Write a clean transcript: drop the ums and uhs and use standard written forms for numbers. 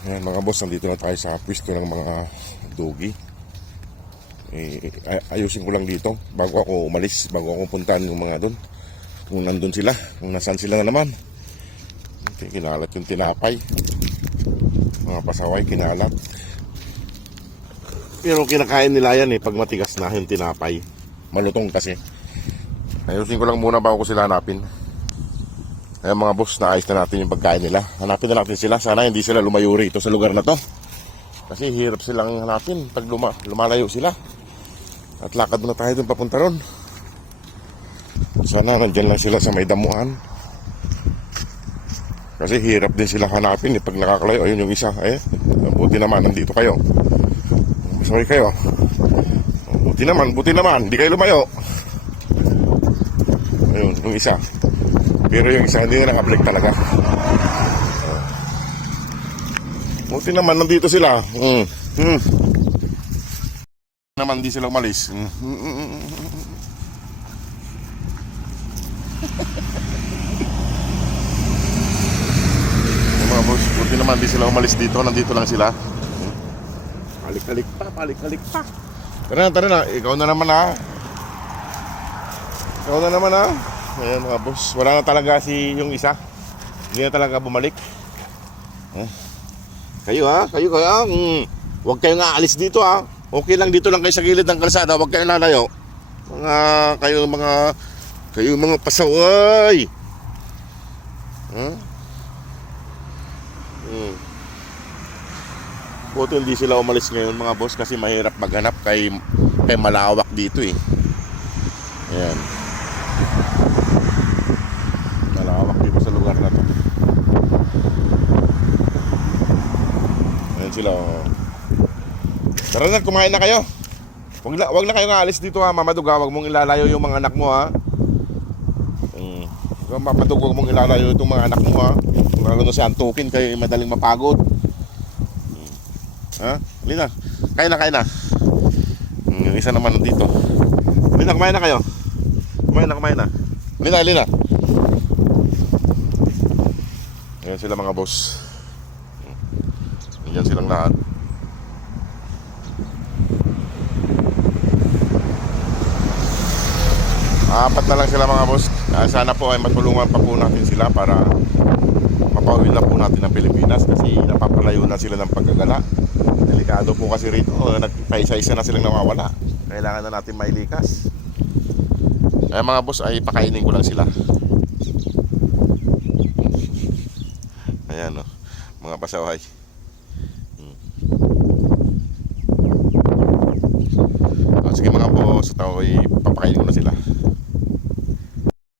Ayan mga boss, nandito na tayo sa pwesto ng mga dogi. Ayusin ko lang dito bago ako umalis, bago ako puntahan yung mga doon. Kung nandun sila, kung nasan sila na naman. Kinalat yung tinapay. Mga pasaway, kinalat. Pero kinakain nila yan pag matigas na yung tinapay. Malutong kasi. Ayusin ko lang muna bago ko sila hanapin. Ayan mga boss, naayos na natin yung pagkain nila. Hanapin na natin sila. Sana hindi sila lumayo rito sa lugar na to. Kasi hirap silang hanapin pag lumalayo sila. At lakad na tayo dun papunta ron. Sana nandyan lang sila sa may damuhan. Kasi hirap din sila hanapin pag nakakalayo. Ayun yung isa. Buti naman, nandito kayo. Sorry kayo. Buti naman. Hindi kayo lumayo. Ayun, yung isa. Pero yung isa hindi na nakabalik talaga. Buti naman nandito sila. Naman hindi sila umalis. Mga boss, buti naman hindi sila umalis dito. Nandito lang sila. Palik-palik pa. Tara na. Ikaw na naman Ayan mga boss, wala na talaga yung isa. Hindi na talaga bumalik. Kayo. Huwag kayong aalis dito Okay lang dito lang kayo sa gilid ng kalsada. Huwag kayong lalayo. Kayo mga pasaway. Buti hindi sila umalis ngayon mga boss kasi mahirap maghanap kay malawak dito Ayan. Malawak dito sa lugar na to. Ayan sila Tara na, kumain na kayo. Wag na kayo aalis dito Mamadug Wag mong ilalayo yung mga anak mo Mamadug, wag mong ilalayo itong mga anak mo Lalo na si Antukin, kayo madaling mapagod. Lina, kain na. Yung isa naman dito. Lina, kumain na kayo. Kumain na. Lina. Ayan sila mga boss. Ayan silang lahat. Apat na lang sila mga boss. Sana po ay matulungan pa po natin sila para mapauwi na po natin ang Pilipinas kasi napapalayo na sila ng paggagala. Delikado po kasi rito. Nagpaisa-isa na silang nawawala. Kailangan na natin mailikas. Ay mga boss, ay pakainin ko lang sila. Ayan mga pasaway. Sige mga boss, papakainin ko na sila.